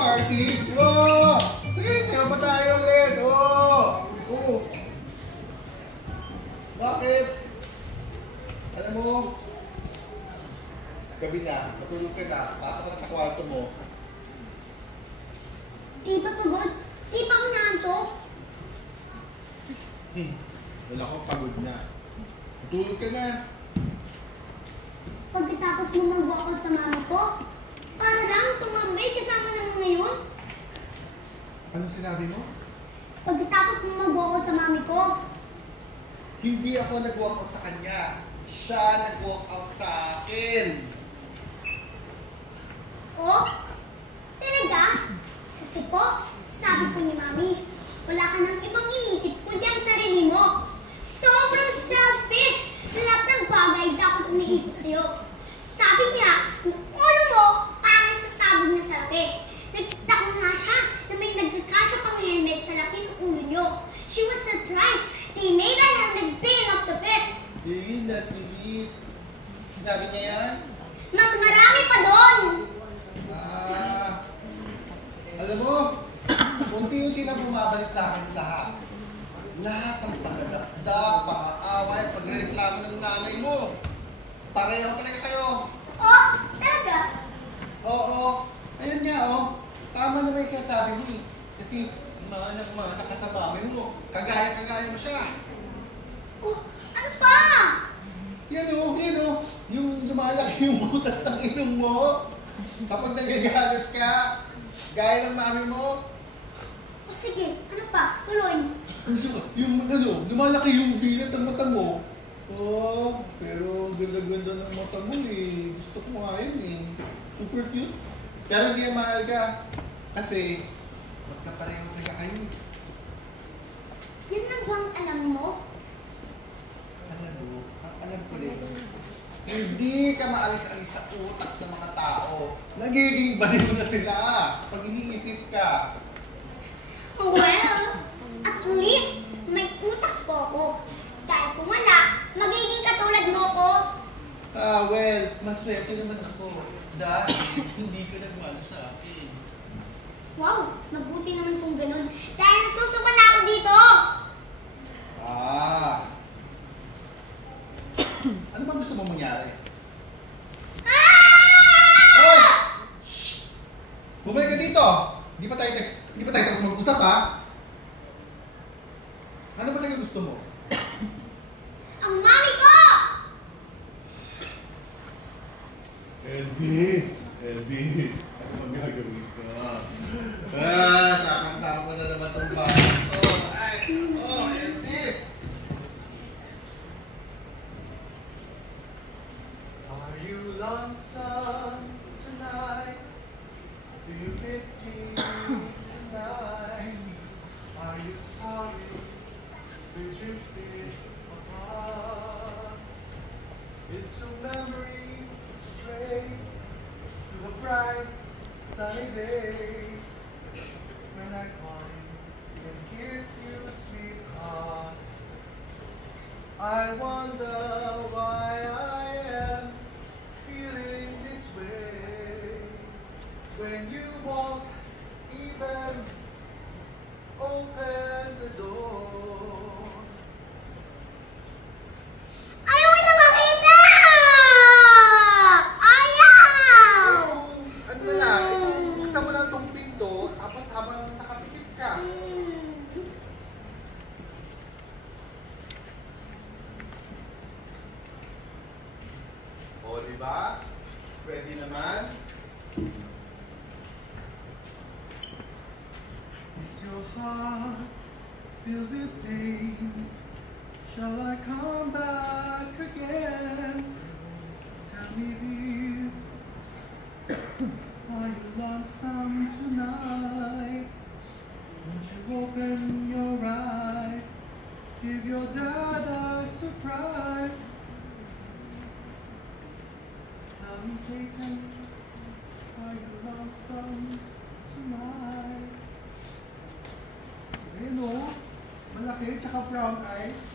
party? Oh! Sige, sayo pa tayo ulit. Oh! Oh! Bakit? Alam mo, gabi na, matulog ka na, pasok ka na sa kwarto mo. Di ba pagod? Di ba ako naantok? Wala akong pagod na. Matulog ka na. Pagkatapos mo mag-walkout sa mama ko, para lang tumambay kasama ng mga yun. Ano sinabi mo? Pagkatapos mo mag-walkout sa mami ko, Hindi ako nag-walkout sa kanya. Siya nag-walkout sa akin. oh? Talaga? Kasi po, sabi po ni mami, wala ka nang ibang inisip kundi ang sarili mo. Sobrang selfish! Lahat ng bagay dapat umiikot sa'yo. Sabi niya, yung ulo mo parang sa sabog na salapi. Nakita ko nga siya na may nagkakasya pang helmet sa laki ng ulo niyo. She was surprised. They made a helmet big enough to fit. Hindi, Natalie. Sinabi niya yan? Mas marami pa doon. Alam mo, unti-unti na bumabalik sa akin lahat. Lahat ng pagdadakdak, pang-aaway, pagre-reklamo ng nanay mo. Pareho talaga kayo. Oh, talaga? Oo. Ayun nga, oh. Tama naman yung sinasabi mo eh. Kasi, mana ka sa mami mo. Kagaya mo siya. Oh, ano pa? Yan oh. Yung lumalaki yung butas ng ilong mo. Kapag nagagalit ka, gaya ng mami mo. Oh, sige, ano pa? Tuloy. Lumalaki yung bilat ng mata mo. Oh, pero ganda-ganda ng mata mo eh. Gusto ko nga yun eh. Super cute. Pero hindi mahal ka. Kasi, magkapareho talaga kayo eh. Yan lang bang alam mo? Alam ko rin. Hindi ka maalis-alis sa utak ng mga tao. Nagiging baliw na sila pag iniisip ka. Well, at least may utak po ako. Dahil kung wala, magiging katulad mo ko. Well, maswerte naman ako. Dahil hindi ka nagmano sa akin. Wow, mabuti naman kung ganun. Dahil susuka na ako dito. Ano bang gusto mo mangyari? Ah! Hoy! Shhh! Bumalik ka dito! Di pa tayo tapos mag-usap ha? Ano ba talaga gusto mo? Ang mami ko! Elvis! Ano bang gagawin ko? Takang-takang ko na naman itong bata ko. Elvis! Are you lonesome tonight? Do you miss me tonight? Are you sorry we drifted apart? Is your memory straight to a bright sunny day when I call you and kiss you, sweetheart? I wonder why I am feeling this way when you won't even open the door. Ayaw mo na makita! Ayaw! Ano na lang, buksan mo lang itong pinto, tapos habang nakapikit ka. O, diba? Pwede naman. Is your heart filled with pain? Shall I come back again? Tell me, dear, are you lonesome tonight? Won't you open your eyes? Give your dad a surprise. Tell me, Peyton, are you lonesome tonight? Ayun o, malaki, tsaka brown eyes.